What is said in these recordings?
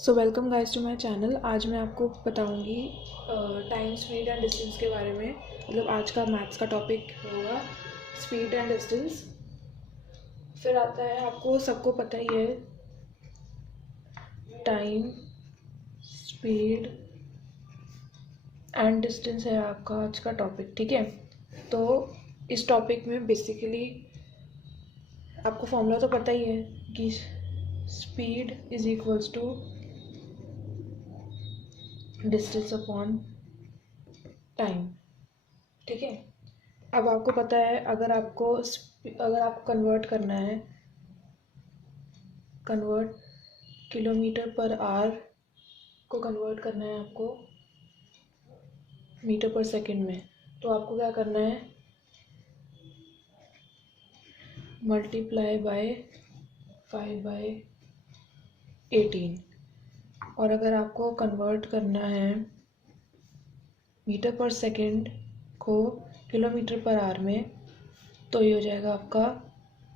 So welcome guys to my channel. आज मैं आपको बताऊंगी टाइम, स्पीड एंड डिस्टेंस के बारे में। मतलब आज का मैथ्स का टॉपिक होगा स्पीड एंड डिस्टेंस। फिर आता है, आपको सबको पता ही है, टाइम, स्पीड एंड डिस्टेंस है आपका आज का टॉपिक। ठीक है, तो इस टॉपिक में बेसिकली आपको फॉर्मूला तो पता ही है कि speed is equals to distance upon time. ठीक है, अब आपको पता है, अगर आपको कन्वर्ट करना है, कन्वर्ट किलोमीटर पर आवर को कन्वर्ट करना है आपको मीटर पर सेकंड में, तो आपको क्या करना है, मल्टीप्लाई बाय 5/18। और अगर आपको कन्वर्ट करना है मीटर पर सेकंड को किलोमीटर पर आवर में, तो ये हो जाएगा आपका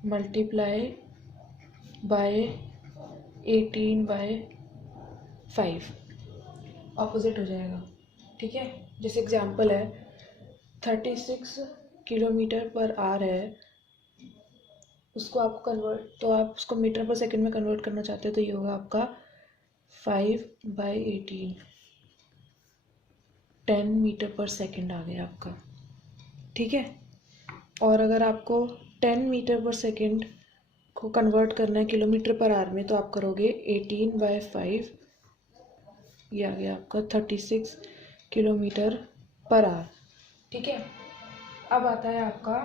मल्टीप्लाई बाय 18/5, ऑपोजिट हो जाएगा। ठीक है, जैसे एग्जांपल है 36 किलोमीटर पर आवर है, उसको आप कन्वर्ट, तो आप उसको मीटर पर सेकंड में कन्वर्ट करना चाहते हो, तो ये होगा आपका 5/18, 10 मीटर पर सेकंड आ गया आपका। ठीक है, और अगर आपको 10 मीटर पर सेकंड को कन्वर्ट करना है किलोमीटर पर आवर में, तो आप करोगे 18/5, ये आ गया आपका 36 किलोमीटर पर आवर। ठीक है, अब आता है आपका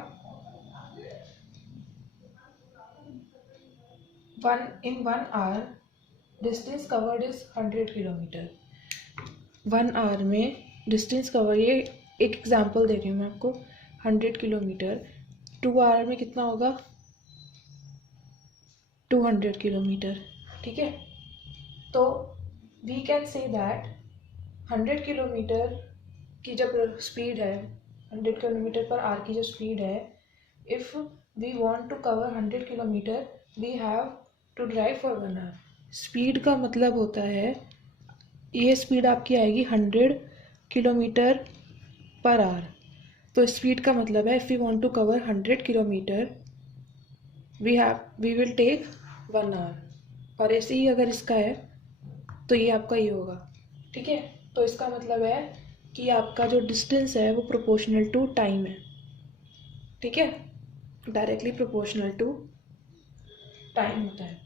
1 hour distance covered is 100 kilometre. 1 hour में डिस्टेंस कवर, ये एक एग्जांपल दे रही हूँ मैं आपको, 100 किलोमीटर। 2 आवर में कितना होगा, 200 किलोमीटर। ठीक है, तो we can say that 100 kilometre की जब स्पीड है, 100 किलोमीटर पर आवर की जो स्पीड है, if we want to cover 100 kilometre we have to drive for 1 hour. Speed का मतलब होता है, ये स्पीड आपकी आएगी 100 किलोमीटर पर आवर। तो स्पीड का मतलब है, if you want to cover 100 kilometre we will take 1 hour. और ऐसे ही अगर इसका है तो ये आपका ये होगा। ठीक है, तो इसका मतलब है कि आपका जो डिस्टेंस है वो प्रोपोर्शनल टू टाइम है। ठीक है, डायरेक्टली प्रोपोर्शनल टू टाइम होता है।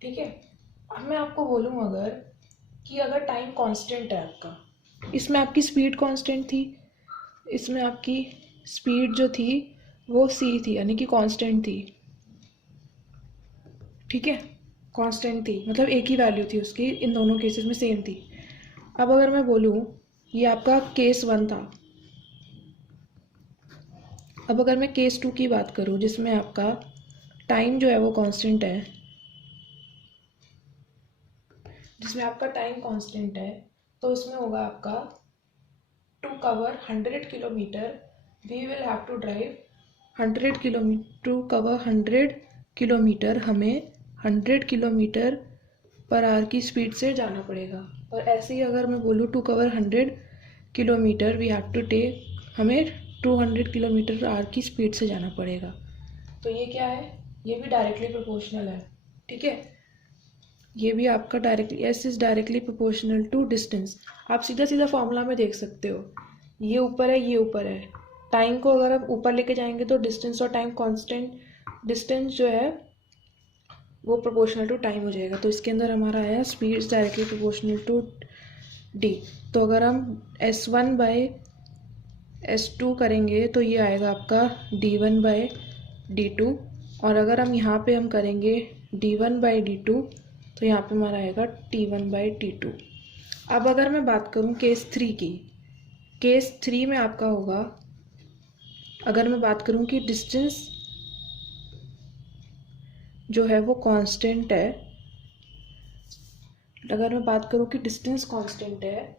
ठीक है, अब मैं आपको बोलूँ अगर कि अगर टाइम कांस्टेंट है आपका, इसमें आपकी स्पीड कांस्टेंट थी, इसमें आपकी स्पीड जो थी वो c थी, यानी कि कांस्टेंट थी। ठीक है, कांस्टेंट थी, मतलब एक ही वैल्यू थी उसकी, इन दोनों केसेस में सेम थी। अब अगर मैं बोलूँ, ये आपका केस 1 था। अब अगर मैं केस 2 की बात करूँ, जिसमें आपका टाइम जो है वो कांस्टेंट है, जिसमें आपका टाइम कांस्टेंट है, तो इसमें होगा आपका to cover 100 kilometre we will have to drive 100 kilometre. To cover 100 kilometre हमें 100 किलोमीटर पर आवर की स्पीड से जाना पड़ेगा। और ऐसे ही अगर मैं बोलूँ to cover 100 kilometre we have to take, हमें 200 किलोमीटर आवर की स्पीड से जाना पड़ेगा। तो ये क्या है, ये भी डायरेक्टली प्रोपोर्शनल है। ठीक है, ये भी आपका directly, S is directly proportional to distance. आप सीधा सीधा फॉर्मूला में देख सकते हो, ये ऊपर है, ये ऊपर है। टाइम को अगर आप ऊपर लेके जाएंगे तो डिस्टेंस और टाइम कांस्टेंट, डिस्टेंस जो है वो प्रोपोर्शनल टू टाइम हो जाएगा। तो इसके अंदर हमारा आया speed is directly proportional to D. तो अगर हम S1/S2 करेंगे तो ये आएगा आपका D1/D2। और अगर हम यहाँ पे हम करेंगे D1/D2 तो यहाँ पे हमारा आएगा T1/T2। अब अगर मैं बात करूँ केस 3 की, केस 3 में आपका होगा, अगर मैं बात करूँ कि डिस्टेंस जो है वो कांस्टेंट है, अगर मैं बात करूँ कि डिस्टेंस कांस्टेंट है,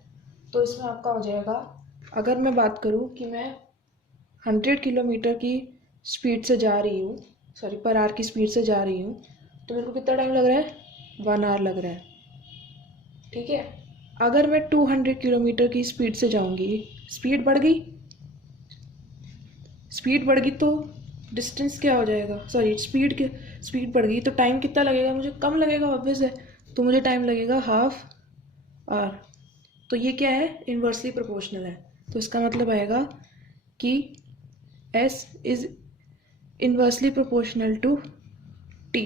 तो इसमें आपका हो जाएगा, अगर मैं बात करूँ कि मैं 100 किलोमीटर की स्पीड से जा रही हूँ, सॉरी पर आवर की स्पीड से जा रही हूँ, तो मेरे को कितना टाइम लग रहा है, 1 आवर लग रहा है। ठीक है। अगर मैं 200 किलोमीटर की स्पीड से जाऊंगी, स्पीड बढ़ गई, स्पीड बढ़ गई तो डिस्टेंस क्या हो जाएगा, सॉरी स्पीड बढ़ गई तो टाइम कितना लगेगा, मुझे कम लगेगा ऑब्वियस है, तो मुझे टाइम लगेगा हाफ आवर। तो ये क्या है, इन्वर्सली प्रोपोर्शनल है। तो इसका मतलब आएगा कि S is inversely proportional to T।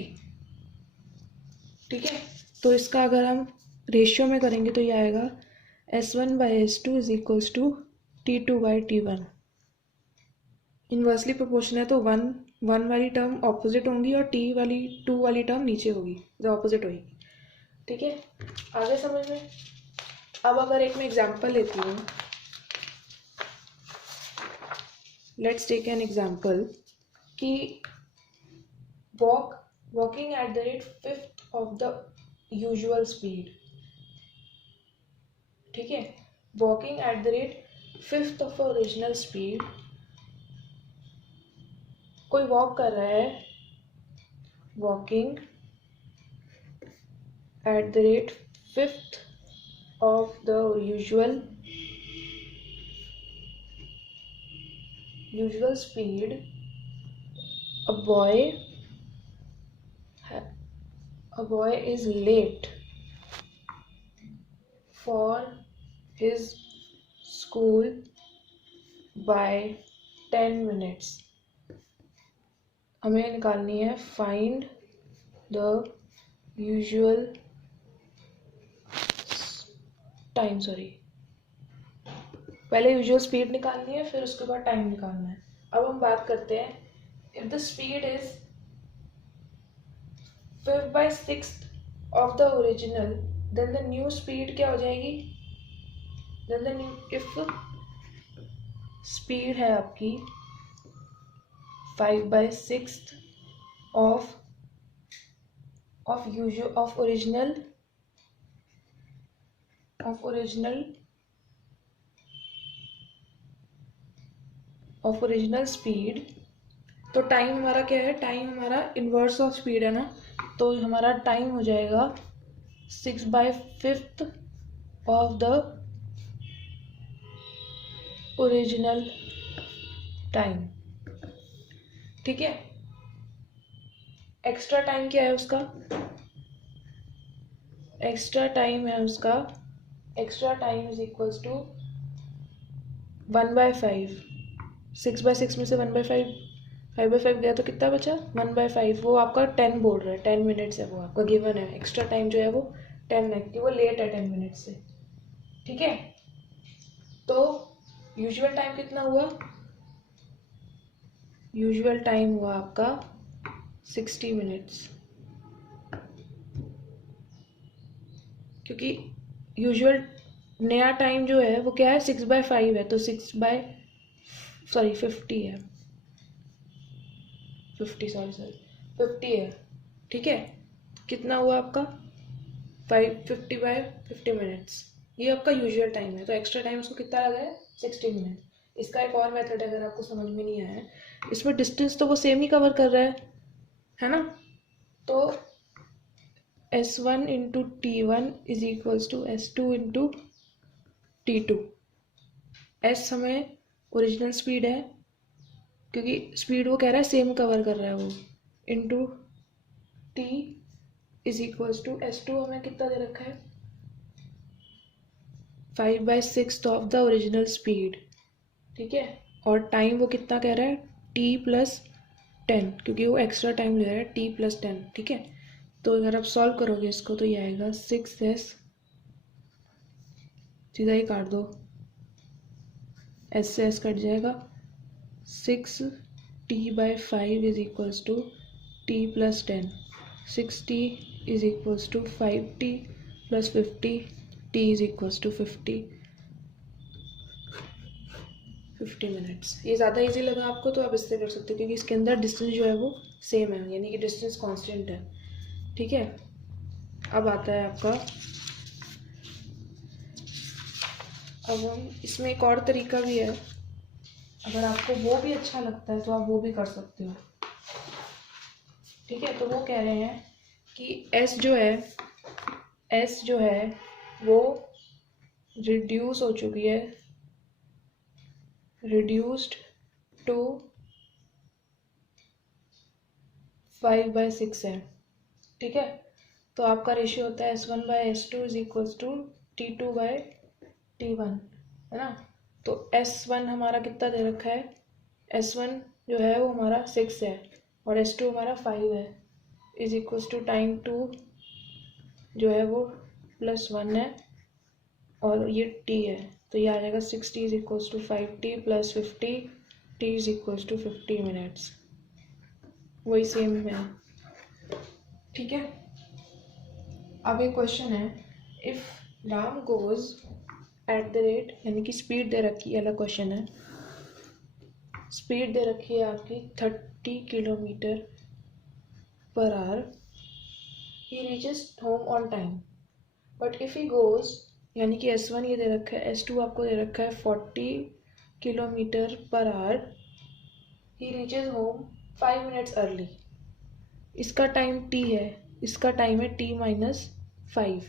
ठीक है, तो इसका अगर हम रेशियो में करेंगे तो ये आएगा S1/S2 is equals to T2/T1। Inversely proportional है तो वन वन वाली टर्म ऑपोजिट होंगी और टू वाली टर्म नीचे होगी, जो ऑपोजिट होगी। ठीक है, आगे समझ में। अब अगर एक मैं एग्जांपल लेती हूँ, लेट्स टेक एन एग्जांपल कि walking at the rate 5th of the usual speed. ठीक है, walking at the rate 5th of original speed. कोई वॉक कर रहा है, walking at the rate 5th of the usual speed, a boy is late for his school by 10 minutes। हमें निकालनी है find the usual time, sorry पहले usual speed निकालनी है फिर उसके बाद टाइम निकालना है। अब हम बात करते हैं, if the speed is 5/6 of the original, then the new speed क्या हो जाएगी, then the new, if speed है आपकी 5/6 ऑफ ओरिजिनल स्पीड, तो टाइम हमारा क्या है, टाइम हमारा इन्वर्स ऑफ स्पीड है ना, तो हमारा टाइम हो जाएगा 6/5 ऑफ द ओरिजिनल टाइम। ठीक है, एक्स्ट्रा टाइम क्या है उसका, extra time is equals to 1/5। 6/6 में से 1/5, 5/5 गया तो कितना बचा, 1/5। वो आपका 10 बोल रहा है, 10 मिनट्स है वो आपका गिवन है। एक्स्ट्रा टाइम जो है वो 10 है क्योंकि वो लेट है 10 मिनट से। ठीक है, तो यूजुअल टाइम कितना हुआ, यूजुअल टाइम हुआ आपका 60 मिनट्स, क्योंकि यूजुअल नया टाइम जो है वो क्या है 6/5 है, तो 50 है, 50 है। ठीक है, कितना हुआ आपका 50/50 मिनट्स, ये आपका यूजुअल टाइम है। तो एक्स्ट्रा टाइम उसको कितना लगा है 60 मिनट। इसका एक और मेथड है, अगर आपको समझ में नहीं आया है, इसमें डिस्टेंस तो वो सेम ही कवर कर रहा है ना, तो S1 into T1 is equals to S2 into T2। S हमें ओरिजिनल स्पीड है क्योंकि स्पीड वो कह रहा है सेम कवर कर रहा है वो, into T is equals to S2 हमें कितना दे रखा है 5/6 ऑफ द ओरिजिनल स्पीड। ठीक है, और टाइम वो कितना कह रहा है T+10, क्योंकि वो एक्स्ट्रा टाइम ले रहा है T+10। ठीक है, तो अगर आप सॉल्व करोगे इसको तो ये आएगा 6S, सीधा ही काट दो, S से S कट जाएगा, 6T/5 is equals to T+10, 6T is equals to 5T+50, T is equals to 50 minutes. ये ज़्यादा इजी लगा आपको तो आप इससे कर सकते हो, क्योंकि इसके अंदर डिस्टेंस जो है वो सेम है, यानी कि डिस्टेंस कांस्टेंट है। ठीक है, अब आता है आपका, अब हम इसमें एक और तरीका भी है, अगर आपको वो भी अच्छा लगता है तो आप वो भी कर सकते हो। ठीक है, तो वो कह रहे हैं कि S जो है वो रिड्यूस हो चुकी है, रिड्यूस्ड टू 5/6 है। ठीक है, तो आपका रेशियो होता है S1/S2 is equals to T2/T1, है ना। तो S1 हमारा कितना दे रखा है, S1 जो है वो हमारा 6 है और S2 हमारा 5 है, इज इक्वल्स टू टाइम 2 जो है वो +1 है और ये T है, तो ये आ जाएगा 60 is equals to 5T + 50, T is equals to 50 minutes. वही सेम है। ठीक है, अब एक क्वेश्चन है, इफ राम गोज @ यानी कि स्पीड दे रखी है, अलग क्वेश्चन है, स्पीड दे रखी है आपकी 30 km/h, he reaches home on time, but if he goes, यानी कि S1 ये दे रखा है, S2 आपको दे रखा है 40 km/h, he reaches home 5 minutes early. इसका टाइम T है, इसका टाइम है T-5।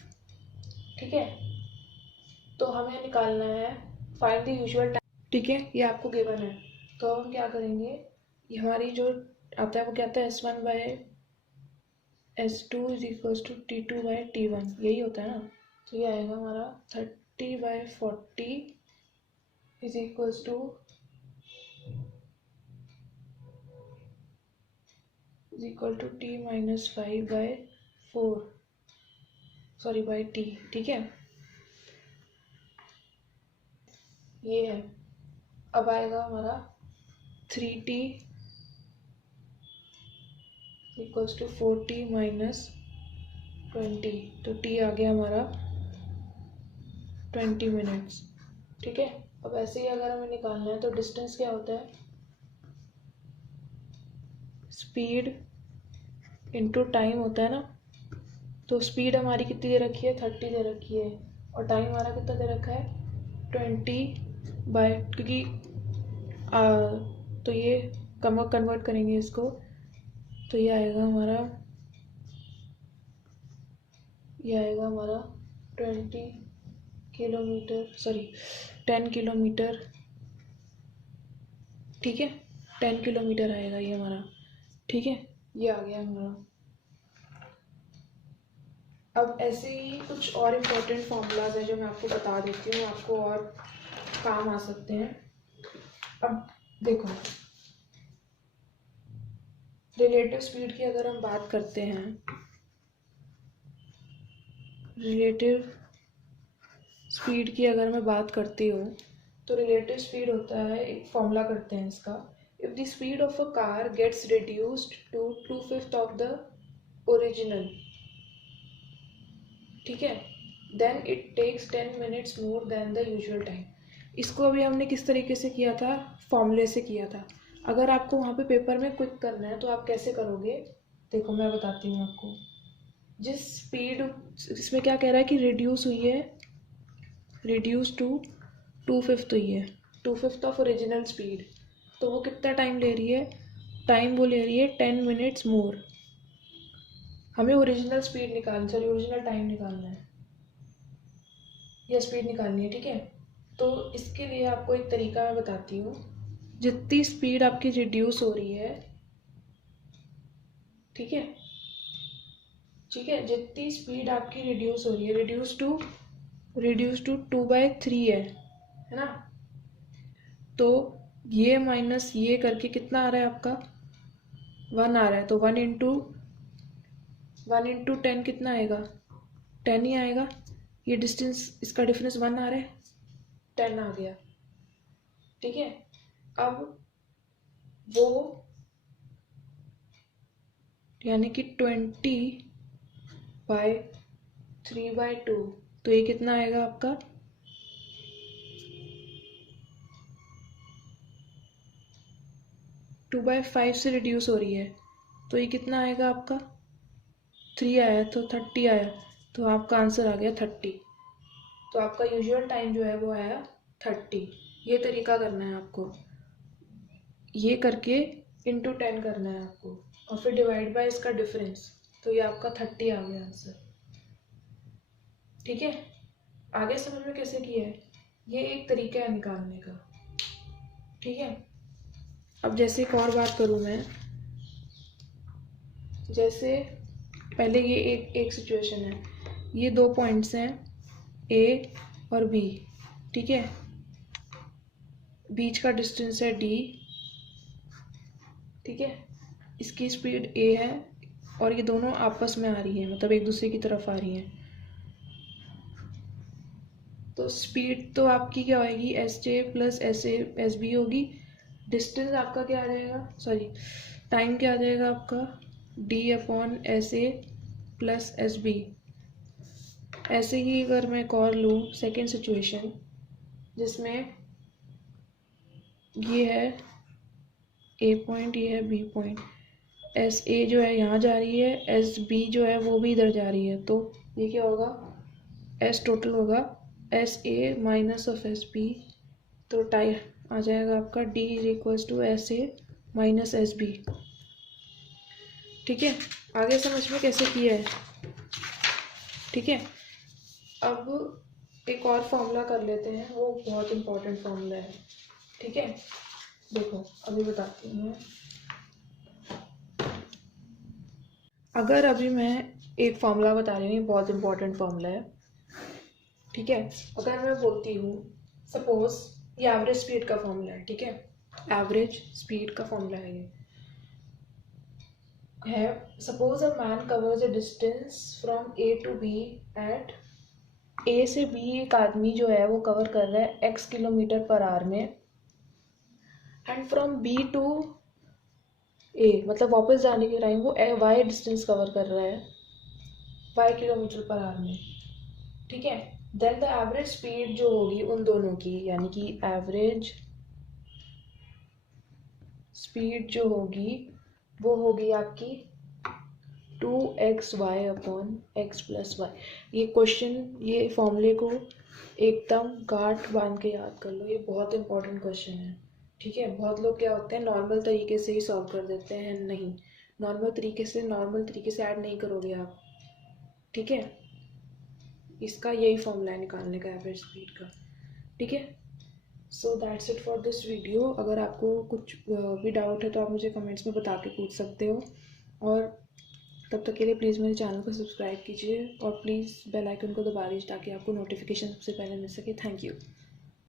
ठीक है, तो हमें निकालना है फाइंड द यूजुअल टाइम। ठीक है, ये आपको गिवन है, तो हम क्या करेंगे, ये हमारी जो आता है वो क्या आता है, S1/S2 is equals to T2/T1, यही होता है ना। तो ये आएगा हमारा 30/40 is equals to T-5/4, sorry T। ठीक है, ये है। अब आएगा हमारा 3T इक्वल्स टू 4T - 20, तो T आ गया हमारा 20 मिनट्स। ठीक है, अब ऐसे ही अगर हमें निकालना है तो डिस्टेंस क्या होता है, स्पीड इनटू टाइम होता है ना। तो स्पीड हमारी कितनी दे रखी है, 30 दे रखी है, और टाइम हमारा कितना दे रखा है, 20 क्योंकि तो ये कन्वर्ट करेंगे इसको, तो ये आएगा हमारा 10 किलोमीटर। ठीक है, 10 किलोमीटर आएगा ये हमारा। ठीक है, ये आ गया हमारा। अब ऐसे ही कुछ और इम्पोर्टेंट फॉर्मूलाज है जो मैं आपको बता देती हूँ, आपको और काम आ सकते हैं। अब देखो, रिलेटिव स्पीड की अगर हम बात करते हैं, रिलेटिव स्पीड की अगर मैं बात करती हूँ, तो रिलेटिव स्पीड होता है, एक फॉर्मूला करते हैं इसका, if the speed of a car gets reduced to 2/5 of the original, ठीक है, then it takes 10 minutes more than the usual time. इसको अभी हमने किस तरीके से किया था, फॉर्मूले से किया था। अगर आपको वहाँ पे पेपर में क्विक करना है तो आप कैसे करोगे, देखो मैं बताती हूँ आपको। जिस स्पीड, इसमें क्या कह रहा है कि रिड्यूस हुई है, रिड्यूस टू 2/5 हुई है, 2/5 ऑफ ओरिजिनल स्पीड, तो वो कितना टाइम ले रही है, टाइम वो ले रही है 10 मिनट्स मोर। हमें ओरिजिनल स्पीड निकालनी, सॉरी ओरिजिनल टाइम निकालना है या स्पीड निकालनी है। ठीक है, तो इसके लिए आपको एक तरीका मैं बताती हूँ। जितनी स्पीड आपकी रिड्यूस हो रही है, ठीक है, ठीक है, जितनी स्पीड आपकी रिड्यूस हो रही है, रिड्यूस टू 2/3 है ना। तो ये माइनस ये करके कितना आ रहा है आपका, 1 आ रहा है, तो 1 इंटू 10 कितना आएगा, 10 ही आएगा। ये डिस्टेंस, इसका डिफरेंस 1 आ रहा है, 10 आ गया। ठीक है, अब वो यानी कि 20/3/2, तो ये कितना आएगा आपका, 2/5 से रिड्यूस हो रही है, तो ये कितना आएगा आपका, 3 आया तो 30 आया, तो आपका आंसर आ गया 30। तो आपका यूजुअल टाइम जो है वो आया 30। ये तरीका करना है आपको, ये करके इंटू 10 करना है आपको, और फिर डिवाइड बाय इसका डिफरेंस, तो ये आपका 30 आ गया आंसर। ठीक है, आगे समझ में कैसे किया है, ये एक तरीका है निकालने का, ठीक है। अब जैसे एक और बात करूँ मैं, जैसे पहले ये एक सिचुएशन है, ये 2 पॉइंट्स हैं ए और बी, ठीक है। बीच का डिस्टेंस है डी, ठीक है। इसकी स्पीड ए है और ये दोनों आपस में आ रही है, मतलब एक दूसरे की तरफ आ रही हैं। तो स्पीड तो आपकी क्या होगी, S J plus S A S B होगी। डिस्टेंस आपका क्या आ जाएगा, सॉरी टाइम क्या आ जाएगा आपका, D upon S A plus S B. ऐसे ही अगर मैं एक और लूँ सेकेंड सिचुएशन, जिसमें ये है ए पॉइंट, ये है बी पॉइंट, एस ए जो है यहाँ जा रही है, एस बी जो है वो भी इधर जा रही है, तो ये क्या होगा, एस टोटल होगा S A minus of S B, तो टाइ आ जाएगा आपका D is equals to S A minus S B, ठीक है। आगे समझ में कैसे किया है, ठीक है। अब एक और फॉर्मूला कर लेते हैं, वो बहुत इंपॉर्टेंट फॉर्मूला है, ठीक है। देखो अभी बताती हूँ मैं, अगर अभी मैं एक फॉर्मूला बता रही हूँ, ये बहुत इंपॉर्टेंट फॉर्मूला है, ठीक है। अगर मैं बोलती हूँ सपोज ये एवरेज स्पीड का फॉर्मूला है, ठीक है, एवरेज स्पीड का फॉर्मूला है ये है, suppose a man covers a distance from A to B at, A से बी एक आदमी जो है वो कवर कर रहा है x किलोमीटर पर आवर में, एंड फ्रॉम बी टू ए मतलब वापस जाने के टाइम वो y डिस्टेंस कवर कर रहा है y किलोमीटर पर आवर में, ठीक है। देन द एवरेज स्पीड जो होगी उन दोनों की, यानी कि एवरेज स्पीड जो होगी वो होगी आपकी 2xy upon x plus Y. ये क्वेश्चन, ये फॉर्मूले को एकदम गांठ बांध के याद कर लो, ये बहुत इंपॉर्टेंट क्वेश्चन है, ठीक है। बहुत लोग क्या होते हैं नॉर्मल तरीके से ही सॉल्व कर देते हैं, नहीं, नॉर्मल तरीके से ऐड नहीं करोगे आप, ठीक है। इसका यही फॉर्मूला है निकालने का एवरेज स्पीड का, ठीक है। So that's it for this video. अगर आपको कुछ भी डाउट है तो आप मुझे कमेंट्स में बता के पूछ सकते हो, और तब तक के लिए प्लीज़ मेरे चैनल को सब्सक्राइब कीजिए और प्लीज़ बेल आइकन को दबा दीजिए ताकि आपको नोटिफिकेशन सबसे पहले मिल सके। Thank you.